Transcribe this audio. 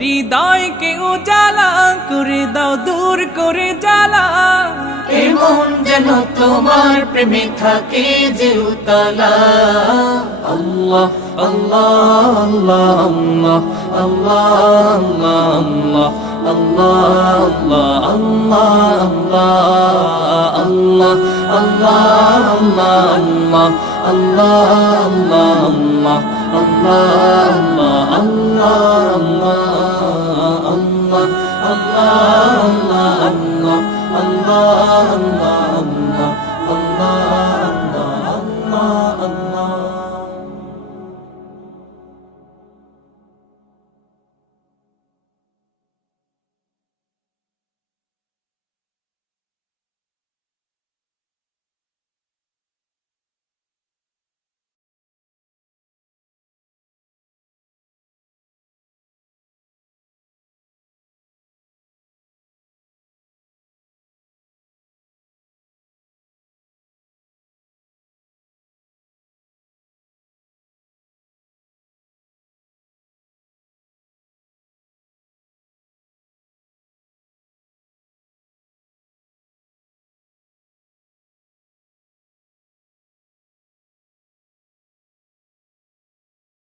হৃদয়কে উজালা করে দাও, দূর করে জ্বালা। এমন যেন তোমার প্রেমে থাকে যে উতলা। আল্লাহ আল্লাহ আল্লাহ আল্লাহ আল্লাহ আল্লাহ আল্লাহ আল্লাহ আল্লাহ আল্লাহ আল্লাহ আল্লাহ আল্লাহ আল্লাহ আল্লাহ আল্লাহ আল্লাহ আল্লাহ আল্লাহ